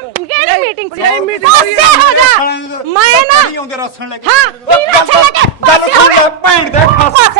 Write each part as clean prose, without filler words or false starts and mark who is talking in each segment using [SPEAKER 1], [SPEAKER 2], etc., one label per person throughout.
[SPEAKER 1] ਕਿਹੜੀ ਮੀਟਿੰਗ ਸੀ ਪਾਸੇ ਹੋ ਜਾ ਮੈਂ ਨਾ
[SPEAKER 2] ਨਹੀਂ ਆਉਂਦੇ ਰਸਣ ਲੈ ਕੇ
[SPEAKER 1] ਹਾਂ ਕੀ ਰਸਣ ਲੈ ਕੇ
[SPEAKER 2] ਗੱਲ ਸੁਣ ਲੈ ਭੈਣ ਦੇ ਖਾਸ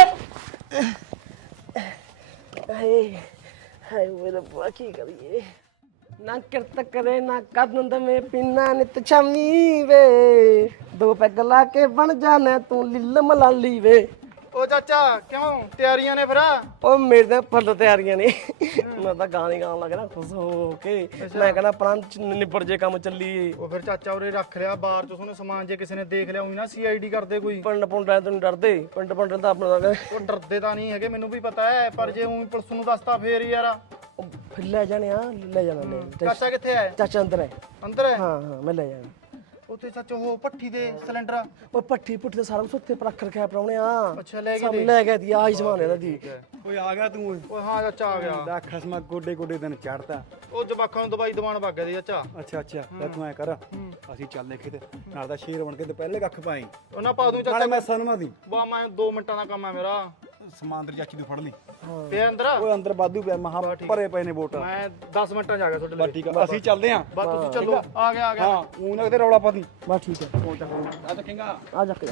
[SPEAKER 3] ਹਾਏ ਹਾਏ ਮੇਰੇ ਬੁਆ ਕੀ ਕਰੀਏ ਨਾ ਕਿਰਤ ਕਰੇ ਨਾ ਕਦਨ ਦਵੇਂ ਪਿੰਨਾ ਨਿਤ ਛਾਮੀ ਵੇ ਦੋ ਪੈਗ ਲਾ ਕੇ ਬਣ ਜਾਣਾ ਤੂੰ ਲਿੱਲ ਮਲਾਲੀ ਵੇ
[SPEAKER 2] ਓ ਚਾਚਾ ਕਿਉਂ ਤਿਆਰੀਆਂ ਨੇ ਫਿਰ
[SPEAKER 3] ਉਹ ਮੇਰੇ ਤਾਂ ਫੁੱਲ ਤਿਆਰੀਆਂ ਨੇ ਮੈਂ ਤਾਂ ਗਾਣੇ ਗਾਉਣ ਲੱਗਣਾ ਖੁਸ਼ ਹੋ ਕੇ ਮੈਂ ਕਹਿੰਦਾ ਪ੍ਰਾਂਤ ਨਿਬੜ ਜੇ ਕੰਮ ਚੱਲੀਏ
[SPEAKER 2] ਉਹ ਫਿਰ ਚਾਚਾ ਉਰੇ ਰੱਖ ਲਿਆ ਬਾਹਰ ਚ ਉਹਨੇ ਸਮਾਨ ਜੇ ਕਿਸੇ ਨੇ ਦੇਖ ਲਿਆ ਉਹੀ ਨਾ ਸੀਆਈਡੀ ਕਰਦੇ ਕੋਈ
[SPEAKER 3] ਪਿੰਡ ਪੁੰਡਾਂ ਤੋਂ ਡਰਦੇ ਪਿੰਡ ਤਾਂ ਆਪਣਾ ਦਾ
[SPEAKER 2] ਉਹ ਡਰਦੇ ਤਾਂ ਨਹੀਂ ਹੈਗੇ ਮੈਨੂੰ ਵੀ ਪਤਾ ਹੈ ਪਰ ਜੇ ਉਹੀ ਪੁਲਿਸ ਨੂੰ ਦੱਸਤਾ ਫੇਰ ਯਾਰ
[SPEAKER 3] ਫਿਰ ਲੈ ਜਾਣੇ ਆ ਲੈ ਜਾਣਾ ਨੇ
[SPEAKER 2] ਚਾਚਾ ਕਿੱਥੇ ਹੈ
[SPEAKER 3] ਚਾਚਾ ਅੰਦਰ ਹੈ
[SPEAKER 2] ਅੰਦਰ ਹੈ
[SPEAKER 3] ਹਾਂ ਮੈਂ ਲੈ ਜਾਣਾ
[SPEAKER 2] ਉੱਥੇ ਸੱਚ ਉਹ ਭੱਠੀ ਦੇ ਸਿਲੰਡਰ
[SPEAKER 3] ਉਹ ਪੱਠੀ ਪੁੱਠੀ ਤੇ ਸਾਰਾ ਕੁਝ ਉੱਥੇ ਰੱਖ ਰੱਖਿਆ ਪਰਾਉਣੇ ਆ
[SPEAKER 2] ਅੱਛਾ ਲੈ
[SPEAKER 3] ਸਭ
[SPEAKER 2] ਗਏ
[SPEAKER 3] ਲੈ ਗਿਆ ਦੀ ਆਹੀ ਸਮਾਨ ਇਹਦਾ ਜੀ
[SPEAKER 4] ਓਏ ਆ ਗਿਆ ਤੂੰ
[SPEAKER 2] ਓਏ ਹਾਂ ਚਾਚਾ ਆ ਗਿਆ
[SPEAKER 4] ਦਾ ਖਸਮਾ ਗੋਡੇ ਗੋਡੇ ਦਿਨ ਚੜਦਾ
[SPEAKER 2] ਉਹ ਜਵਾਕਾਂ ਨੂੰ ਦਵਾਈ ਦਵਾਣ ਵਗ ਗਏ ਚਾਚਾ
[SPEAKER 4] ਅੱਛਾ ਅੱਛਾ ਲੈ ਤੂੰ ਐ ਕਰ ਅਸੀਂ ਚੱਲਦੇ ਖੇਤ ਨਾਲ ਦਾ ਸ਼ੇਰ ਬਣ ਕੇ ਤੇ ਪਹਿਲੇ ਕੱਖ ਪਾਈ
[SPEAKER 2] ਉਹਨਾਂ ਪਾ ਦੂੰ
[SPEAKER 4] ਨਾਲੇ
[SPEAKER 2] ਚਾਚਾ
[SPEAKER 4] ਮੈਂ ਸਨਮਾ ਦੀ
[SPEAKER 2] ਬਾ ਮੈਂ 2 ਮਿੰਟਾਂ ਦਾ ਕੰਮ ਹੈ ਮੇਰਾ
[SPEAKER 4] ਸਮਾਨ ਤੇਰੀ ਚਾਚੀ ਤੋਂ ਫੜ ਲਈ
[SPEAKER 2] ਪਿਆ ਅੰਦਰ
[SPEAKER 4] ਓਏ ਅੰਦਰ ਬਾਦੂ ਪਿਆ ਮਹਾ ਭਰੇ ਪਏ ਨੇ ਵੋਟ
[SPEAKER 2] ਮੈਂ 10 ਮਿੰਟਾਂ 'ਚ ਆ ਗਿਆ ਤੁਹਾਡੇ
[SPEAKER 4] ਬਸ
[SPEAKER 2] ਲਈ
[SPEAKER 4] ਠੀਕ ਆ ਅਸੀਂ ਚੱਲਦੇ ਆਂ
[SPEAKER 2] ਬਸ ਤੁਸੀਂ ਚੱਲੋ ਆ ਗਿਆ
[SPEAKER 4] ਹਾਂ ਉਹ ਨਾ ਕਿਤੇ ਰੌਲਾ ਪਾ ਦੀ
[SPEAKER 3] ਬਸ ਠੀਕ ਹੈ
[SPEAKER 4] ਆ ਚੱਕੇਗਾ
[SPEAKER 3] ਆ ਚੱਕ ਜਾ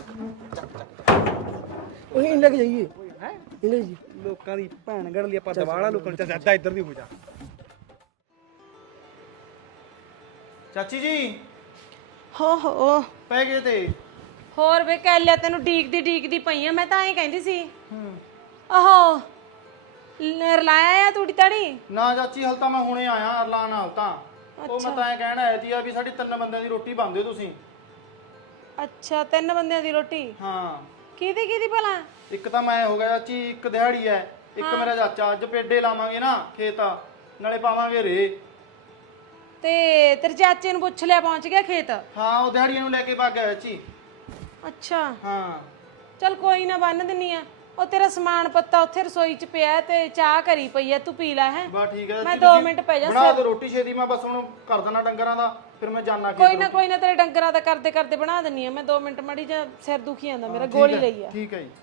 [SPEAKER 3] ਉਹ ਇਹ ਲੈ ਕੇ ਜਾਈਏ
[SPEAKER 4] ਹੈ
[SPEAKER 3] ਇਹ ਲੈ ਜੀ
[SPEAKER 4] ਲੋਕਾਂ ਦੀ ਭੈਣ ਗੜ ਲਈ ਆਪਾਂ ਦਵਾਲਾ ਲੋਕਾਂ ਨੂੰ ਚੱਲ ਅੱਧਾ ਇੱਧਰ ਦੀ ਹੋ ਜਾ
[SPEAKER 2] ਚਾਚੀ ਜੀ
[SPEAKER 1] ਹੋ
[SPEAKER 2] ਪੈ ਗਏ ਤੇ
[SPEAKER 1] ਹੋਰ ਵੇ ਕਹਿ ਲਿਆ ਤੈਨੂੰ ਡੀਕਦੀ ਪਈ ਆ ਮੈਂ ਤਾਂ ਐਂ ਕਹਿੰਦੀ ਸੀ ਆਹੋ ਰਲਾਇਆ ਆ ਤੂੜੀ ਤੜੀ
[SPEAKER 2] ਨਾ ਚਾਚੀ ਹਲ ਤਾਂ ਮੈਂ ਹੁਣੇ ਆਇਆ ਅਰਲਾ ਨਾਲ ਤਾਂ ਉਹ ਮੈਂ ਤਾਂ ਐ ਕਹਿਣ ਆਇਆ ਸੀ ਆ ਵੀ ਸਾਡੀ 3 ਬੰਦਿਆਂ ਦੀ ਰੋਟੀ ਬਣਦੇ ਹੋ ਤੁਸੀਂ
[SPEAKER 1] ਅੱਛਾ 3 ਬੰਦਿਆਂ ਦੀ ਰੋਟੀ
[SPEAKER 2] ਹਾਂ
[SPEAKER 1] ਕਿਹਦੀ ਭਲਾ
[SPEAKER 2] ਇੱਕ ਤਾਂ ਮੈਂ ਹੋ ਗਿਆ ਚਾਚੀ ਇੱਕ ਦਿਹਾੜੀ ਐ ਇੱਕ ਮੇਰਾ ਚਾਚਾ ਅੱਜ ਪੇਡੇ ਲਾਵਾਂਗੇ ਨਾ ਖੇਤ ਨਾਲੇ ਪਾਵਾਂਗੇ ਰੇ
[SPEAKER 1] ਤੇ ਤੇਰੇ ਚਾਚੇ ਨੂੰ ਪੁੱਛ ਲਿਆ ਪਹੁੰਚ ਗਿਆ ਖੇਤ
[SPEAKER 2] ਹਾਂ ਉਹ ਦਿਹਾੜੀਆਂ ਨੂੰ ਲੈ ਕੇ ਭੱਗ ਗਿਆ ਚਾਚੀ
[SPEAKER 1] ਅੱਛਾ
[SPEAKER 2] ਹਾਂ
[SPEAKER 1] ਚਲ ਕੋਈ ਨਾ ਬੰਨ ਦਿੰਨੀ ਆ ਉਹ ਤੇਰਾ ਸਮਾਨ ਪੱਤਾ ਉੱਥੇ ਰਸੋਈ 'ਚ ਪਿਆ ਤੇ ਚਾਹ ਕਰੀ ਪਈ ਐ ਤੂੰ ਪੀ ਲੈ ਹੈ
[SPEAKER 2] ਬਾ ਠੀਕ ਹੈ
[SPEAKER 1] ਮੈਂ 2 ਮਿੰਟ ਪੈ ਜਾ
[SPEAKER 2] ਬਣਾ ਦੇ ਰੋਟੀ ਛੇਤੀ ਮੈਂ ਬਸ ਹੁਣ ਕਰ ਦੇਣਾ ਡੰਗਰਾਂ ਦਾ ਫਿਰ ਮੈਂ ਜਾਣਾ
[SPEAKER 1] ਕੋਈ ਨਾ ਤੇਰੇ ਡੰਗਰਾਂ ਦਾ ਕਰਦੇ ਬਣਾ ਦਿੰਨੀ ਆ ਮੈਂ 2 ਮਿੰਟ ਮੜੀ ਜਾਂ ਸਿਰ ਦੁਖੀ ਜਾਂਦਾ ਮੇਰਾ ਗੋਲੀ ਲਈ ਆ
[SPEAKER 2] ਠੀਕ ਹੈ ਜੀ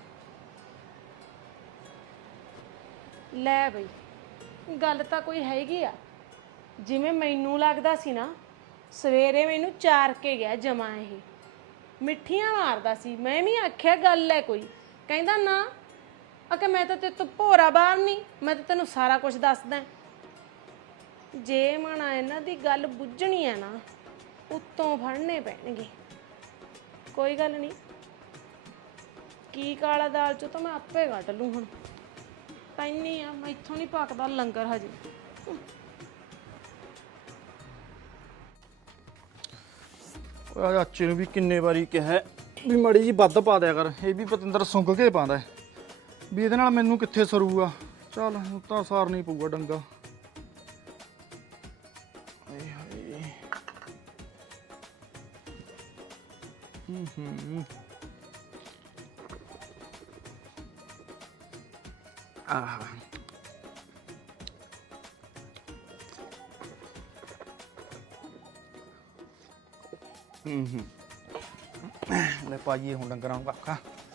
[SPEAKER 1] ਲੈ ਬਈ ਗੱਲ ਤਾਂ ਕੋਈ ਹੈਗੀ ਆ ਜਿਵੇਂ ਮੈਨੂੰ ਲੱਗਦਾ ਸੀ ਨਾ ਸਵੇਰੇ ਮੈਨੂੰ ਚਾਰ ਕੇ ਗਿਆ ਜਮਾ ਇਹ ਮਿੱਠੀਆਂ ਮਾਰਦਾ ਸੀ ਮੈਂ ਵੀ ਆਖਿਆ ਗੱਲ ਹੈ ਕੋਈ ਕਹਿੰਦਾ ਨਾ ਅਕੇ ਮੈਂ ਤਾਂ ਤੇਰੇ ਤੋਂ ਭੋਰਾ ਬਾਹਰ ਨਹੀਂ ਮੈਂ ਤਾਂ ਤੈਨੂੰ ਸਾਰਾ ਕੁਝ ਦੱਸਦਾ ਜੇ ਮਣਾ ਇਹਨਾਂ ਦੀ ਗੱਲ ਬੁੱਝਣੀ ਆ ਨਾ ਉੱਤੋਂ ਫੜਨੇ ਪੈਣਗੇ ਕੋਈ ਗੱਲ ਨਹੀਂ ਕੀ ਕਾਲਾ ਦਾਲ ਚੋਂ ਤਾਂ ਮੈਂ ਆਪੇ ਕੱਢ ਲੂੰ ਹੁਣ ਪੈਣੀ ਆ ਮੈਂ ਇੱਥੋਂ ਨਹੀਂ ਪੱਕਦਾ ਲੰਗਰ ਹਜੇ
[SPEAKER 2] ਓਏ ਚਾਚੇ ਨੂੰ ਵੀ ਕਿੰਨੇ ਵਾਰੀ ਕਿਹਾ ਵੀ ਮੜੀ ਜੀ ਵੱਧ ਪਾ ਦਿਆ ਕਰ ਇਹ ਵੀ ਪਤੰਦਰ ਸੁੰਘ ਕੇ ਪਾਉਂਦਾ ਵੀ ਇਹਦੇ ਨਾਲ ਮੈਨੂੰ ਕਿੱਥੇ ਸਰੂਗਾ ਚੱਲ ਹੁਣ ਤਾਂ ਸਾਰ ਨਹੀਂ ਪਊਗਾ ਡੰਗਾ ਹਾਏ ਹਾਏ ਆਹ ਲੈ ਪਾਈਏ ਹੁਣ ਡੰਗਰਾਂ ਨੂੰ ਕੱਖਾ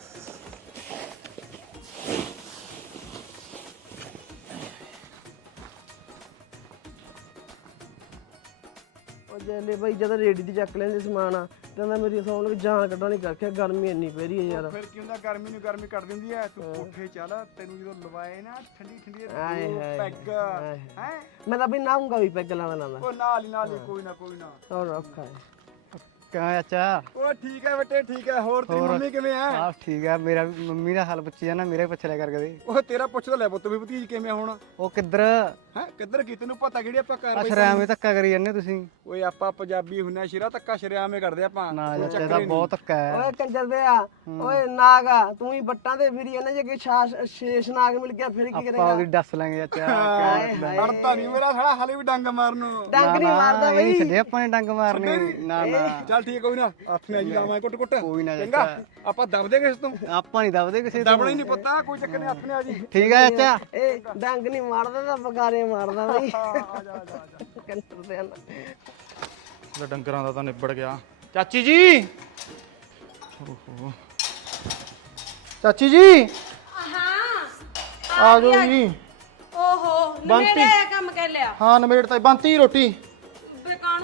[SPEAKER 3] ਉਹ ਜੇਲੇ ਬਾਈ ਜਦੋਂ ਰੇੜੀ ਦੀ ਚੱਕ ਲੈਂਦੇ ਸਮਾਨ ਆ ਕਹਿੰਦਾ ਮੇਰੀ ਸੌਣ ਲੱਗ ਜਾਨ ਕੱਢਣੀ ਕਰਕੇ ਗਰਮੀ ਇੰਨੀ ਪੈ ਰਹੀ ਹੈ ਯਾਰ
[SPEAKER 4] ਫਿਰ ਕੀ ਹੁੰਦਾ ਗਰਮੀ ਨੂੰ ਗਰਮੀ ਕੱਢ ਦਿੰਦੀ ਐ ਤੂੰ ਕੋਠੇ ਚੱਲ ਤੈਨੂੰ ਜਦੋਂ ਲਵਾਏ ਨਾ ਠੰਡੀ ਠੰਡੀ
[SPEAKER 3] ਆਏ ਹਾਏ
[SPEAKER 4] ਪੈਗ ਹੈ
[SPEAKER 3] ਮੈਂ ਤਾਂ ਵੀ ਨਾਉਂਗਾ ਵੀ ਪੈਗ ਲਾਣਾ
[SPEAKER 4] ਉਹ ਨਾਲ ਹੀ ਕੋਈ ਨਾ
[SPEAKER 3] ਹੋਰ ਔਖਾ ਹੈ
[SPEAKER 5] ਕਿਵੇਂ ਚਾਚਾ
[SPEAKER 4] ਉਹ ਠੀਕ ਹੈ ਬੇਟੇ ਠੀਕ ਹੈ ਹੋਰ ਤੇਰੀ ਮੰਮੀ ਕਿਵੇਂ ਆ
[SPEAKER 5] ਆਹ ਠੀਕ ਹੈ ਮੇਰਾ ਵੀ ਮੰਮੀ ਦਾ ਹਾਲ ਪੁੱਛੀ ਜਾਣਾ ਮੇਰੇ ਪੁੱਛ ਲਿਆ ਕਰ ਕਦੇ
[SPEAKER 4] ਉਹ ਤੇਰਾ ਪੁੱਛਦਾ ਲੈ ਪੁੱਤ ਵੀ ਭਤੀਜ ਕਿਵੇਂ ਹੁਣ
[SPEAKER 5] ਉਹ ਕਿੱਧਰ
[SPEAKER 4] ਹੈ ਕਿੱਧਰ ਕੀ ਤੈਨੂੰ ਪਤਾ ਕਿਹੜੀ ਆਪਾਂ ਕਰ
[SPEAKER 5] ਸ਼ਰਾਮੇ ਧੱਕਾ ਕਰੀ ਜਾਂਦੇ ਤੁਸੀਂ
[SPEAKER 4] ਓਏ ਆਪਾਂ ਪੰਜਾਬੀ ਹੁੰਨੇ ਆ ਸ਼ੇਰਾ ਧੱਕਾ ਸ਼ਰਿਆਮੇ ਕਰਦੇ ਆਪਾਂ
[SPEAKER 5] ਨਾ ਚਾਚਾ ਦਾ ਬਹੁਤ ਧੱਕਾ ਹੈ
[SPEAKER 3] ਓਏ ਕੰਜਰ ਦੇ ਆ ਓਏ ਨਾਗਾ ਤੂੰ ਹੀ ਬੱਟਾਂ ਤੇ ਫਿਰੀ ਜਾਂਦਾ ਜੇ ਕਿ ਸ਼ੇਸ਼ ਨਾਗ ਮਿਲ ਗਿਆ ਫਿਰ ਕੀ
[SPEAKER 5] ਆਪਾਂ
[SPEAKER 3] ਕਰੇਗਾ
[SPEAKER 5] ਉਹਦੀ ਦੱਸ ਲਾਂਗੇ ਚਾਚਾ
[SPEAKER 4] ਅੜਤਾ ਨਹੀਂ ਮੇਰਾ ਸਾਲਾ ਹਲੇ ਵੀ ਡੰਗ ਮਾਰਨ ਨੂੰ
[SPEAKER 3] ਡੰਗ ਨਹੀਂ ਮਾਰਦਾ
[SPEAKER 5] ਇਹ
[SPEAKER 3] ਬਈ
[SPEAKER 5] ਨਹੀਂ ਛੱਡੇ ਆਪਾਂ ਨੇ ਡੰਗ ਮਾਰਨੇ ਨਾ ਨਾ
[SPEAKER 4] ਚੱਲ ਠੀਕ ਕੋਈ ਨਾ ਹੱਥ ਨਾਲ ਜੀ ਲਾਵਾਂ ਕੁੱਟ ਕੁੱਟ
[SPEAKER 5] ਕੋਈ ਨਾ
[SPEAKER 4] ਚੰਗਾ
[SPEAKER 5] ਚਾਚਾ
[SPEAKER 4] ਆਪਾਂ ਦਬਦੇ ਕਿਸ ਤੋਂ
[SPEAKER 5] ਆਪਾਂ ਨਹੀਂ ਦਬਦੇ ਕਿਸੇ ਤੋਂ
[SPEAKER 4] ਦਬਣਾ ਹੀ ਨਹੀਂ ਪਤਾ ਕੋਈ ਚੱਕਰ ਨਹੀਂ ਹੱਥ ਨਾਲ ਆ ਜੀ
[SPEAKER 5] ਠੀਕ ਹੈ ਚਾਚਾ
[SPEAKER 3] ਇਹ ਡੰਗ ਨਹੀਂ ਮਾਰਦਾ ਤਾਂ ਬਗਾਰੇ ਮਾਰਦਾ ਬਈ ਕੰਜਰ ਦੇ ਨਾ
[SPEAKER 2] ਲੈ ਡੰਗਰਾਂ ਦਾ ਤਾਂ ਨਿਬੜ ਗਿਆ ਚਾਚੀ ਜੀ ਓਹੋ ਚਾਚੀ ਜੀ
[SPEAKER 1] ਹਾਂ
[SPEAKER 2] ਆ ਜਾਓ ਜੀ
[SPEAKER 1] ਓਹੋ
[SPEAKER 2] ਬੰਤੀ।
[SPEAKER 1] ਨਵੇੜੇ ਕੰਮ ਕਰ ਲਿਆ
[SPEAKER 2] ਹਾਂ ਨਵੇੜ ਤਾਂ ਬੰਤੀ ਰੋਟੀ
[SPEAKER 1] ਬੇਕਾਨੂੰ ਬੰਨਤੀ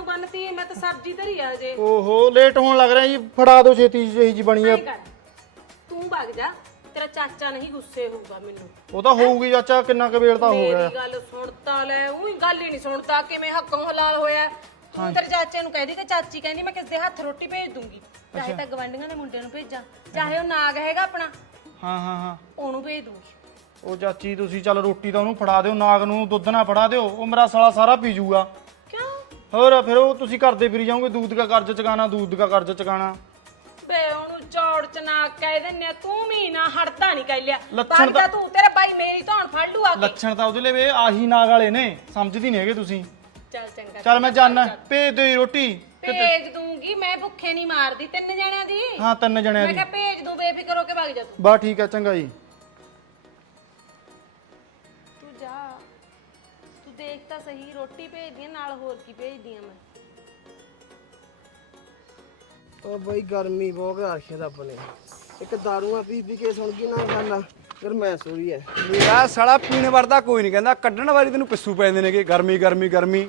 [SPEAKER 1] ਸੀ ਮੈਂ ਤਾਂ ਸਬਜ਼ੀ ਧਰੀ ਆ ਜੇ।
[SPEAKER 2] ਓਹੋ ਲੇਟ ਹੋਣ ਲੱਗ ਰਿਹਾ ਜੀ, ਫੜਾ ਦਿਓ ਛੇਤੀ ਜਿਹੀ ਜੀ ਬਣੀ ਆ।
[SPEAKER 1] ਐਂ ਕਰ, ਤੂੰ ਭੱਗ ਜਾ, ਤੇਰਾ ਚਾਚਾ ਨਹੀਂ ਗੁੱਸੇ ਹੋਊਗਾ ਮੈਨੂੰ।
[SPEAKER 2] ਉਹ ਤਾਂ ਹੋਊਗੀ ਚਾਚਾ, ਕਿੰਨਾ ਕੁ ਵੇਲ ਤਾਂ ਹੋ ਗਿਆ।
[SPEAKER 1] ਮੇਰੀ ਗੱਲ ਸੁਣਤਾ ਲੈ, ਉਹੀ ਗੱਲ ਹੀ ਨਹੀਂ ਸੁਣਤਾ, ਕਿਵੇਂ ਹੱਕੋਂ ਹਲਾਲ ਹੋਇਆ। ਤੂੰ ਤੇਰੇ ਚਾਚੇ ਨੂੰ ਕਹਿਦੀ ਤੇ ਚਾਚੀ ਕਹਿੰਦੀ ਮੈਂ ਕਿਸ ਦੇ ਹੱਥ ਰੋਟੀ ਭੇਜ ਦੂੰਗੀ, ਚਾਹੇ ਤਾਂ ਗਵੰਡੀਆਂ ਦੇ ਮੁੰਡੇ ਨੂੰ ਭੇਜਾਂ, ਚਾਹੇ ਉਹ ਨਾਗ ਹੈਗਾ ਆਪਣਾ
[SPEAKER 2] ਹਾਂ
[SPEAKER 1] ਉਹਨੂੰ ਭੇਜ ਦੂੰਗੀ।
[SPEAKER 2] ਉਹ ਚਾਚੀ ਤੁਸੀਂ ਚੱਲ ਰੋਟੀ ਤਾਂ ਉਹਨੂੰ ਫੜਾ ਦਿਓ, ਨਾਗ ਨੂੰ ਦੁੱਧ ਨਾ ਫੜਾ ਦਿਓ, ਉਹ ਮੇਰਾ ਸਾਲਾ ਸਾਰਾ ਪੀ ਜੂਗਾ।
[SPEAKER 1] ਕਿਉਂ?
[SPEAKER 2] ਹੋਰ ਫਿਰ ਉਹ ਤੁਸੀਂ ਕਰਦੇ ਫਿਰੀ ਜਾਓਗੇ, ਦੂਧ ਦਾ ਕਰਜ਼ ਚੁਕਾਣਾ, ਦੂਧ ਦਾ ਕਰਜ਼ ਚੁਕਾਣਾ।
[SPEAKER 1] ਬੇ ਉਹਨੂੰ ਚੌੜ ਚ ਨਾ ਕਹਿ ਦਿੰਨੇ ਆ, ਤੂੰ ਵੀ ਨਾ ਹਟਦਾ ਨਹੀਂ ਕਹਿ ਲਿਆ।
[SPEAKER 2] ਲੱਛਣ
[SPEAKER 1] ਤਾਂ ਤੂੰ ਤੇਰੇ ਬਾਈ ਮੇਰੀ ਧੌਣ ਫੜ ਲੂ ਆ ਕੇ।
[SPEAKER 2] ਲੱਛਣ ਤਾਂ ਉਹਦੇ ਲਈ ਵੇ ਆਹੀ ਨਾਗ ਵਾਲੇ ਨੇ, ਸਮਝਦੀ ਨਹੀਂ ਹੈਗੇ ਤੁਸੀਂ।
[SPEAKER 1] ਚੱਲ ਚੰਗਾ,
[SPEAKER 2] ਚੱਲ ਮੈਂ ਜਾਣਾ, ਭੇਜ ਦਿਓ ਜੀ ਰੋਟੀ।
[SPEAKER 1] ਭੇਜ ਦੂੰਗੀ, ਮੈਂ ਭੁੱਖੇ ਨਹੀਂ ਮਾਰਦੀ 3 ਜਣਿਆਂ ਦੀ।
[SPEAKER 2] ਹਾਂ 3 ਜਣਿਆਂ
[SPEAKER 1] ਮੈਂ
[SPEAKER 2] ਦੀ।
[SPEAKER 1] ਕਿਹਾ ਭੇਜ ਦੂੰ, ਬੇਫਿਕਰ ਹੋ ਕੇ ਭੱਗ ਜਾ ਤੂੰ।
[SPEAKER 2] ਬਾ ਠੀਕ ਹੈ, ਚੰਗਾ ਜੀ।
[SPEAKER 1] ਤੂੰ ਜਾ, ਤੂੰ ਦੇਖ ਤਾਂ ਸਹੀ, ਰੋਟੀ ਭੇਜਦੀ ਆ ਨਾਲ, ਹੋਰ ਕੀ ਭੇਜਦੀ ਆ ਮੈਂ।
[SPEAKER 3] ਉਹ ਬਈ ਗਰਮੀ ਬਹੁਤ ਰੱਖਿਆ ਰੱਬ ਨੇ, ਇੱਕ ਦਾਰੂਆਂ ਪੀ ਪੀ ਕੇ ਸੁਣ ਗਈ ਨਾ ਗੱਲ, ਫਿਰ ਮੈਂ ਸੋਰੀ ਐ।
[SPEAKER 4] ਮੇਰਾ ਸਾਲਾ ਪੀਣ ਵਰਦਾ ਕੋਈ ਨਹੀਂ ਕਹਿੰਦਾ, ਕੱਢਣ ਵਾਲੀ ਤੈਨੂੰ ਪਿੱਸੂ ਪੈ ਜਾਂਦੇ ਨੇਗੇ, ਗਰਮੀ ਗਰਮੀ ਗਰਮੀ।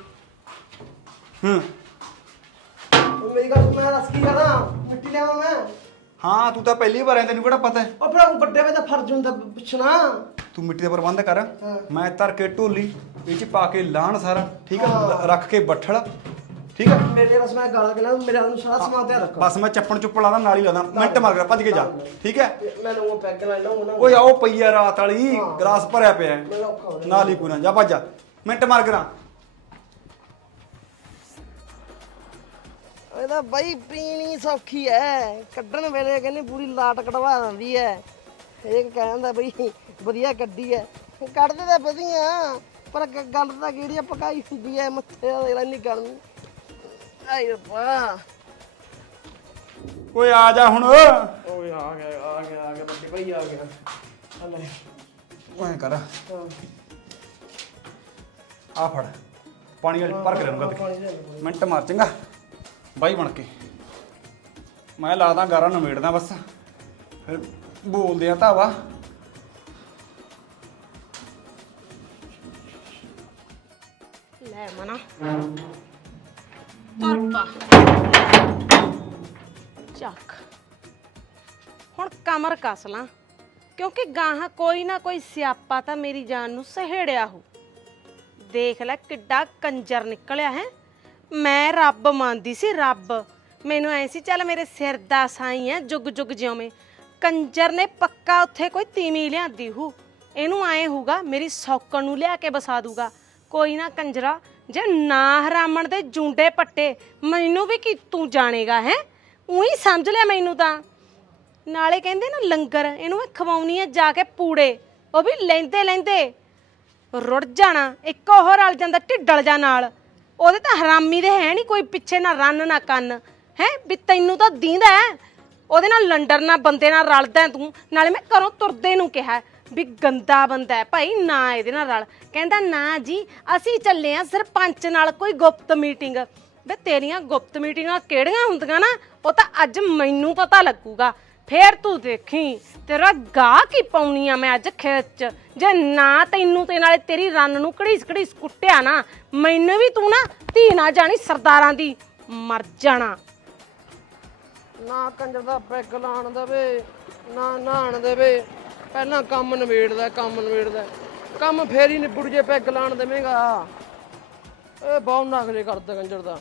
[SPEAKER 3] ਉਹ ਮੇਰੀ ਗੱਲ ਮੈਂ ਦੱਸ ਕੀ ਕਰਾਂ, ਮਿੱਟੀ ਲਿਆਵਾਂ ਮੈਂ?
[SPEAKER 4] ਹਾਂ ਤੂੰ ਤਾਂ ਪਹਿਲੀ ਵਾਰ ਆਇਆ, ਤੈਨੂੰ ਕਿਹੜਾ ਪਤਾ ਹੈ?
[SPEAKER 3] ਉਹ ਫਿਰ ਉਹ ਵੱਡੇ ਵੇ ਦਾ ਫਰਜ਼ ਹੁੰਦਾ ਪੁੱਛਣਾ।
[SPEAKER 4] ਤੂੰ ਮਿੱਟੀ ਦਾ ਪ੍ਰਬੰਧ ਕਰ, ਮੈਂ ਧਰ ਕੇ ਢੋਲੀ ਇਹ ਚ ਪਾ ਕੇ ਲਾਣ ਸਾਰਾ, ਠੀਕ ਆ, ਰੱਖ ਕੇ ਬੱਠਲ, ਠੀਕ ਆ।
[SPEAKER 3] ਮੇਰੇ ਬਸ ਮੈਂ ਗਾਲਾਂ ਕੱਢਣਾ, ਮੇਰੇ ਨੂੰ ਸਾਰਾ ਸਮਾਨ ਤਿਆਰ ਰੱਖ।
[SPEAKER 4] ਬਸ ਮੈਂ ਚੱਪਣ ਚੁੱਪ ਲਾਦਾ, ਨਾਲ ਹੀ ਲਾਦਾ, ਮਿੰਟ ਮਾਰ ਕੇ ਭੱਜ ਕੇ ਜਾ, ਠੀਕ ਹੈ।
[SPEAKER 3] ਮੈਂ ਲਊਂਗਾ ਪੈਗ ਲੈ ਲਊਂਗਾ।
[SPEAKER 4] ਓਏ ਆਓ ਪਈ ਆ ਰਾਤ ਵਾਲੀ, ਗਲਾਸ ਭਰਿਆ ਪਿਆ ਹੈ।
[SPEAKER 3] ਮੇਰਾ ਔਖਾ ਹੋ ਰਿਹਾ।
[SPEAKER 4] ਨਾਲ ਹੀ ਕੋਈ ਨਾ, ਜਾ ਭੱਜ ਜਾ, ਮਿੰਟ ਮਾਰ ਕਰਾਂ।
[SPEAKER 3] ਇਹਦਾ ਬਾਈ ਪੀਣੀ ਸੌਖੀ ਐ, ਕੱਢਣ ਵੇਲੇ ਕਹਿੰਦੀ ਪੂਰੀ ਲਾਟ ਕਢਵਾ ਦਿੰਦੀ ਐ। ਇਹ ਕਹਿੰਦਾ ਬਈ ਵਧੀਆ ਕੱਢੀ ਐ, ਕੱਢਦੇ ਤਾਂ ਵਧੀਆ, ਪਰ ਗੱਲ ਤਾਂ ਕਿਹੜੀ ਆ, ਪਕਾਈ ਹੁੰਦੀ ਐ ਮੱਥੇ ਦਾ ਇੰਨੀ ਗਰਮੀ। ਆਈ ਰੱਬਾ,
[SPEAKER 4] ਓਏ ਆ ਜਾ ਹੁਣ।
[SPEAKER 3] ਓਏ ਆ ਗਿਆ ਬੱਚੇ ਭਾਈ ਆ ਗਿਆ। ਹਲੇ
[SPEAKER 4] ਓਏ ਕਰ ਆ ਫੜ ਪਾਣੀ ਵਾਲੀ ਭਰ ਕੇ ਰਹਿਣੂਗਾ ਤੇ ਮਿੰਟ ਮਾਰ, ਚੰਗਾ ਬਾਈ ਬਣ ਕੇ। ਮੈਂ ਲਾਦਾ ਗਾਰਾ ਨਵੇੜਦਾ, ਬਸ ਫਿਰ ਬੋਲਦੇ ਆ ਧਾਵਾ।
[SPEAKER 1] ਲੈ ਮਨਾ ਤੁਰਪਾ ਚੱਕ, ਹੁਣ ਕਮਰ ਕੱਸ ਲਾਂ, ਕਿਉਂਕਿ ਗਾਹਾਂ ਕੋਈ ਨਾ ਕੋਈ ਸਿਆਪਾ ਤਾਂ ਮੇਰੀ ਜਾਨ ਨੂੰ ਸਹੇੜਿਆ ਹੋ। ਦੇਖ ਲੈ ਕਿੱਡਾ ਕੰਜਰ ਨਿਕਲਿਆ ਹੈ। ਮੈਂ ਰੱਬ ਮੰਨਦੀ ਸੀ, ਰੱਬ ਮੈਨੂੰ ਐ ਸੀ ਚੱਲ ਮੇਰੇ ਸਿਰ ਦਾ ਸਾਈਂ ਹੈ, ਜੁਗ ਜੁਗ ਜਿਉਵੇਂ। ਕੰਜਰ ਨੇ ਪੱਕਾ ਉੱਥੇ ਕੋਈ ਤੀਵੀਂ ਲਿਆਂਦੀ ਹੂ, ਇਹਨੂੰ ਐ ਹੋਊਗਾ ਮੇਰੀ ਸੌਕਣ ਨੂੰ ਲਿਆ ਕੇ ਵਸਾ ਦੂਗਾ। ਕੋਈ ਨਾ ਕੰਜਰਾ, ਜੇ ਨਾ ਹਰਾਮਣ ਦੇ ਜੂੰਡੇ ਪੱਟੇ, ਮੈਨੂੰ ਵੀ ਕੀ ਤੂੰ ਜਾਣੇਗਾ ਹੈ। ਉਹੀ ਸਮਝ ਲਿਆ ਮੈਨੂੰ ਤਾਂ। ਨਾਲੇ ਕਹਿੰਦੇ ਨਾ ਲੰਗਰ, ਇਹਨੂੰ ਮੈਂ ਖਵਾਉਣੀ ਆ ਜਾ ਕੇ ਪੂੜੇ, ਉਹ ਵੀ ਲੈਂਦੇ ਲੈਂਦੇ ਰੁੜ ਜਾਣਾ, ਇੱਕ ਉਹ ਰਲ ਜਾਂਦਾ ਢਿੱਡਲ ਜਾ ਨਾਲ। ਉਹਦੇ ਤਾਂ ਹਰਾਮੀ ਦੇ ਹੈ ਨਹੀਂ ਕੋਈ ਪਿੱਛੇ, ਨਾ ਰੰਨ ਨਾ ਕੰਨ ਹੈ, ਵੀ ਤੈਨੂੰ ਤਾਂ ਦੀਂਦਾ ਉਹਦੇ ਨਾਲ ਲੰਡਰ ਨਾ ਬੰਦੇ ਨਾਲ ਰਲਦਾ ਤੂੰ। ਨਾਲੇ ਮੈਂ ਘਰੋਂ ਤੁਰਦੇ ਨੂੰ ਕਿਹਾ ਵੀ ਗੰਦਾ ਬੰਦਾ ਹੈ ਭਾਈ, ਨਾ ਇਹਦੇ ਨਾਲ ਰਲ। ਕਹਿੰਦਾ ਨਾ ਜੀ ਅਸੀਂ ਚੱਲੇ ਆ ਸਰਪੰਚ ਨਾਲ ਕੋਈ ਗੁਪਤ ਮੀਟਿੰਗ। ਵੇ ਤੇਰੀਆਂ ਗੁਪਤ ਮੀਟਿੰਗਾਂ ਕਿਹੜੀਆਂ ਹੁੰਦੀਆਂ ਨਾ, ਉਹ ਤਾਂ ਅੱਜ ਮੈਨੂੰ ਪਤਾ ਲੱਗੂਗਾ। ਫੇਰ ਤੂੰ ਦੇਖੀ ਤੇਰਾ ਗਾਹ ਕੀ ਪਾਉਣੀ ਆ ਮੈਂ ਅੱਜ ਖੇਤ 'ਚ। ਜੇ ਨਾ ਤੈਨੂੰ ਤੇ ਨਾਲੇ ਤੇਰੀ ਰੰਨ ਨੂੰ ਘੜੀਸ ਘੜੀਸ ਕੁੱਟਿਆ ਨਾ, ਮੈਨੂੰ ਵੀ ਤੂੰ ਨਾ ਧੀ ਨਾ ਜਾਣੀ ਸਰਦਾਰਾਂ ਦੀ, ਮਰ ਜਾਣਾ।
[SPEAKER 3] ਨਾ ਕੰਜਰ ਦਾ ਪੈਗ ਲਾਣ ਦੇਵੇ, ਨਾ ਨਹਾਣ ਦੇਵੇ, ਪਹਿਲਾਂ ਕੰਮ ਨਵੇੜਦਾ, ਕੰਮ ਫੇਰ ਹੀ ਨਿਬੜ ਜੇ ਪੈਗ ਲਾਣ ਦੇਵੇਂਗਾ। ਇਹ ਬਹੁਤ ਨਖਰੇ ਕਰਦਾ ਕੰਜਰ ਦਾ।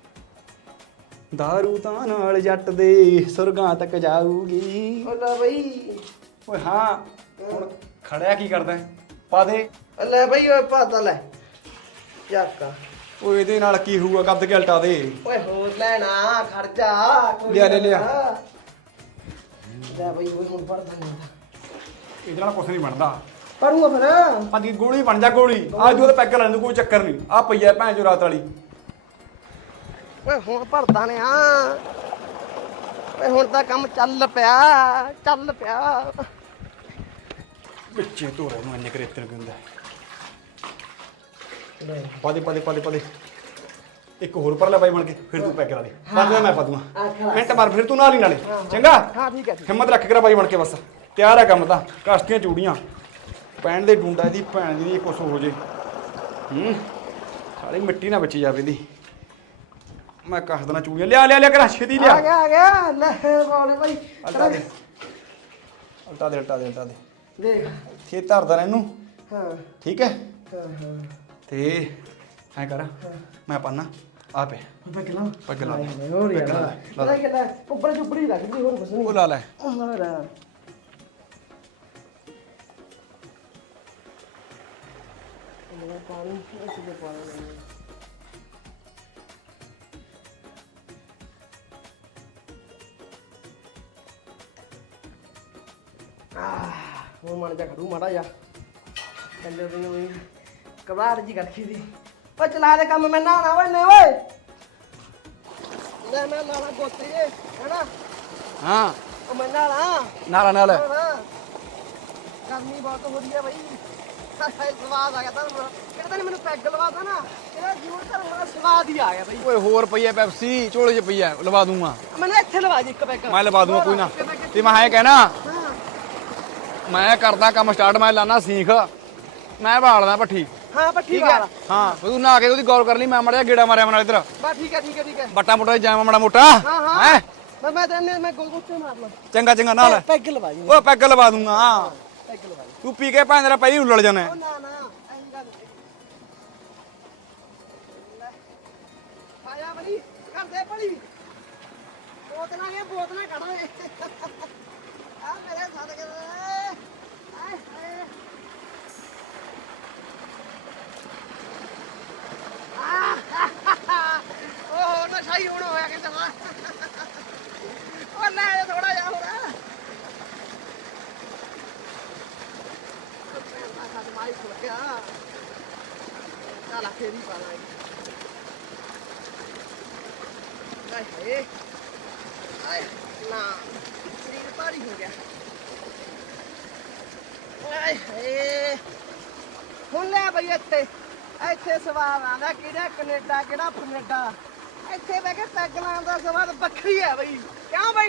[SPEAKER 4] ਦਾਰੂ ਤਾਂ ਨਾਲ ਜੱਟ ਦੇ ਸੁਰਗਾਂ ਤੱਕ ਜਾਊਗੀ।
[SPEAKER 3] ਓ ਲੈ ਬਈ,
[SPEAKER 4] ਓਏ ਹਾਂ ਹੁਣ ਖੜਿਆ ਕੀ ਕਰਦਾ ਹੈ? ਪਾ ਦੇ।
[SPEAKER 3] ਲੈ ਬਈ ਓਏ ਪਾਤਾ ਲੈ ਯਾਕਾ।
[SPEAKER 4] ਓਏ ਇਹਦੇ ਨਾਲ ਕੀ ਹੋਊਗਾ, ਕੱਦ ਕੇ ਹਲਟਾ ਦੇ।
[SPEAKER 3] ਓਏ ਹੋਰ ਲੈਣਾ, ਖਰਚਾ
[SPEAKER 4] ਲਿਆ।
[SPEAKER 3] ਲੈ ਬਈ ਓਏ ਹੁਣ ਪੜਦਾ ਨਹੀਂ।
[SPEAKER 4] ਇਹਦੇ ਨਾਲ ਕੁਛ ਨਹੀਂ ਬਣਦਾ।
[SPEAKER 3] ਪੜੂਗਾ ਫਿਰ।
[SPEAKER 4] ਭਾਜੀ ਗੋਲੀ ਬਣ ਜਾ, ਗੋਲੀ ਆ ਜੂ, ਉਹਦੇ ਪੈਗ ਲੈਣ ਨੂੰ ਕੋਈ ਚੱਕਰ ਨਹੀਂ। ਆ ਪਈ ਐ ਭੈਣ ਚੋ ਰਾਤ ਵਾਲੀ।
[SPEAKER 3] ਓਏ ਹੁਣ ਭਰਦਾ ਨੇ ਆ, ਓਏ ਹੁਣ ਤਾਂ ਕੰਮ ਚੱਲ ਪਿਆ।
[SPEAKER 4] ਵਿੱਚੇ ਧੋਰੇ ਨੂੰ ਇੰਨੇ ਕਰੇਤਨ ਕੀ ਹੁੰਦਾ। ਪਾ ਦੇ ਇੱਕ ਹੋਰ ਪਰ ਲੈ ਬਾਈ ਬਣ ਕੇ, ਫਿਰ ਤੂੰ ਪੈਗ ਲਾ ਦੇ। ਪਾ ਮੈਂ ਪਾ ਦੂੰਗਾ, ਮਿੰਟ ਮਾਰ, ਫਿਰ ਤੂੰ ਨਾਲ ਹੀ ਨਾਲੇ, ਚੰਗਾ।
[SPEAKER 3] ਹਾਂ ਠੀਕ ਹੈ।
[SPEAKER 4] ਹਿੰਮਤ ਰੱਖ ਕੇ ਬਾਈ ਬਣ ਕੇ, ਬਸ ਤਿਆਰ ਹੈ ਕੰਮ ਤਾਂ। ਕਾਸ਼ਤੀਆਂ ਚੂੜੀਆਂ ਪੈਣ ਦੇ ਡੂੰਡਾ, ਇਹਦੀ ਭੈਣ ਦੀ ਕੁਛ ਹੋ ਜੇ। ਸਾਲੀ ਮਿੱਟੀ ਨਾ ਬਚੀ ਜਾਵੇ ਇਹਦੀ। ਮੈਂ ਕੱਸ ਦੇਣਾ ਚੂੜੀਆਂ ਲਿਆ ਕਰਾ ਛੇਤੀ
[SPEAKER 3] ਆ
[SPEAKER 4] ਲਿਆ
[SPEAKER 3] ਗਿਆ ਆ ਗਿਆ ਲੈ ਬੋਲੇ ਭਾਈ
[SPEAKER 4] ਉਲਟਾ ਦੇ ਉਲਟਾ ਦੇ
[SPEAKER 3] ਦੇਖ
[SPEAKER 4] ਇੱਥੇ ਧਰ ਦੇਣਾ ਇਹਨੂੰ
[SPEAKER 3] ਹਾਂ
[SPEAKER 4] ਠੀਕ ਹੈ
[SPEAKER 3] ਹਾਂ ਹਾਂ
[SPEAKER 4] ਤੇ ਐ ਕਰ ਮੈਂ ਪਾਣਾ ਆ ਪੇ
[SPEAKER 3] ਪੱਗ ਲਾ
[SPEAKER 4] ਪੱਗ ਲਾ ਦੇ।
[SPEAKER 3] ਹੋਰ
[SPEAKER 4] ਪੱਗ ਲਾ
[SPEAKER 3] ਯਾਰ
[SPEAKER 4] ਦੇ।
[SPEAKER 3] ਪਤਾ ਕਿੰਨਾ ਉੱਪਰ ਚੁੱਪੜੀ ਲੱਗਦੀ ਹੋਰ ਕੁਛ ਨਹੀਂ
[SPEAKER 4] ਉਹ ਲਾ ਲੈ
[SPEAKER 3] ਹੋਰ ਪਾਣੀ ਇਸ ਦੇ ਪਾਣੀ ਹੁਣ ਮਨ ਜਾ ਖੜੂ ਮਾੜਾ ਜਾ ਕਹਿੰਦੇ ਵੀ ਨੂੰ ਘਬਰਾਹਟ ਜੀ ਰੱਖੀ ਦੀ ਓ ਚਲਾ ਦੇ ਕੰਮ ਮੈਂ ਨਾ ਓਏ ਨੇ ਓਏ ਲੈ ਮੈਂ ਲਾਣਾ ਗੋਤਰੀ ਹੈਨਾ
[SPEAKER 4] ਹਾਂ
[SPEAKER 3] ਉਹ ਮੈਂ ਨਾਲਾ
[SPEAKER 4] ਨਾਲ
[SPEAKER 3] ਗਰਮੀ ਬਹੁਤ ਹੋ ਰਹੀ ਹੈ ਬਈ ਸਵਾਦ ਆ ਗਿਆ ਤਾਂ ਕਿਹੜਾ ਤੈਨੂੰ ਮੈਨੂੰ ਪੈਗ ਲਵਾਦਾ ਨਾ ਇਹਦਾ ਜੂਰ ਕਰ ਮੇਰਾ ਸਵਾਦ ਹੀ ਆ ਗਿਆ ਬਈ
[SPEAKER 4] ਓਏ ਹੋਰ ਪਈ ਐ ਪੈਪਸੀ ਝੋਲੇ 'ਚ ਪਈ ਐ ਲਵਾ ਦੂੰਗਾ
[SPEAKER 3] ਮੈਨੂੰ ਇੱਥੇ ਲਵਾ ਜੀ ਇੱਕ ਪੈਗ
[SPEAKER 4] ਮੈਂ ਲਵਾ ਦੂੰਗਾ ਕੋਈ ਨਾ ਤੇ ਮੈਂ ਐ ਕਹਿਣਾ
[SPEAKER 3] ਹਾਂ
[SPEAKER 4] ਮੈਂ ਕਰਦਾ ਕੰਮ ਸਟਾਰਟ ਮੈਂ ਲਾਣਾ ਸੀਖ ਮੈਂ ਭਾਲਦਾ ਭੱਠੀ
[SPEAKER 3] ਹਾਂ ਪੱਠੀ
[SPEAKER 4] ਠੀਕ ਹੈ
[SPEAKER 3] ਵਾਲਾ
[SPEAKER 4] ਹਾਂ ਤੂੰ ਨਾ ਆ ਕੇ ਉਹਦੀ ਗੌਰ ਕਰ ਲਈ ਮੈਂ ਮੜਿਆ ਗੇੜਾ ਮਾਰਿਆ ਮਨਾਲ ਇਧਰ
[SPEAKER 3] ਬਸ ਠੀਕ ਹੈ
[SPEAKER 4] ਬੱਟਾ ਮੁੱਟਾ ਜਾਵਾਂ ਮੜਾ ਮੋਟਾ
[SPEAKER 3] ਹਾਂ ਹਾਂ
[SPEAKER 4] ਹੈ
[SPEAKER 3] ਮੈਂ ਤੈਨੂੰ ਮੈਂ ਗੋਲ ਗੋਤੇ ਮਾਰਨਾ
[SPEAKER 4] ਚੰਗਾ ਨਾਲ
[SPEAKER 3] ਪੈਗ ਲਵਾ ਜੀ
[SPEAKER 4] ਓਏ ਪੈਗ ਲਵਾ ਦੂੰਗਾ
[SPEAKER 3] ਪੈਗ ਲਵਾ ਜੀ
[SPEAKER 4] ਤੂੰ ਪੀ ਕੇ ਭਾਂ ਤੇਰਾ ਪਈ ਉੱਲੜ ਜਾਣਾ
[SPEAKER 3] ਉਹ ਨਾ ਐਂ ਗੱਲ ਆਇਆ ਬਣੀ ਕਰਦੇ ਬਣੀ ਬੋਤਲਾਂ ਕੱਢ ਦੇ ਆ ਮੇਰੇ ਸਾਥ ਕੇ ਆਏ ਹਾਏ ਉਹ ਤਾਂ ਸਹੀ ਹੁਣ ਹੋਇਆ ਕਿ ਚਲਾ ਉਹ ਲੈ ਥੋੜਾ ਜਿਹਾ ਹੋਰ ਮਾਈ ਖੁੱਲ ਗਿਆ ਚੱਲ ਫੇਰ ਹੀ ਪਾਣਾ ਆਏ ਆਏ ਨਾ ਸਰੀਰ ਭਾਰੀ ਹੋ ਗਿਆ ਆਏ ਹੇ ਹੁਣ ਲੈ ਬਈ ਇੱਥੇ ਸਵਾਦ ਆਉਂਦਾ ਕਿਹੜਾ ਕੈਨੇਡਾ ਕਿਹੜਾ ਫਨੇਡਾ ਇੱਥੇ ਬਹਿ ਕੇ ਪੈਗ ਲਾਉਣ ਦਾ ਸਵਾਦ ਵੱਖਰੀ ਹੈ ਬਈ ਕਿਉਂ ਬਈ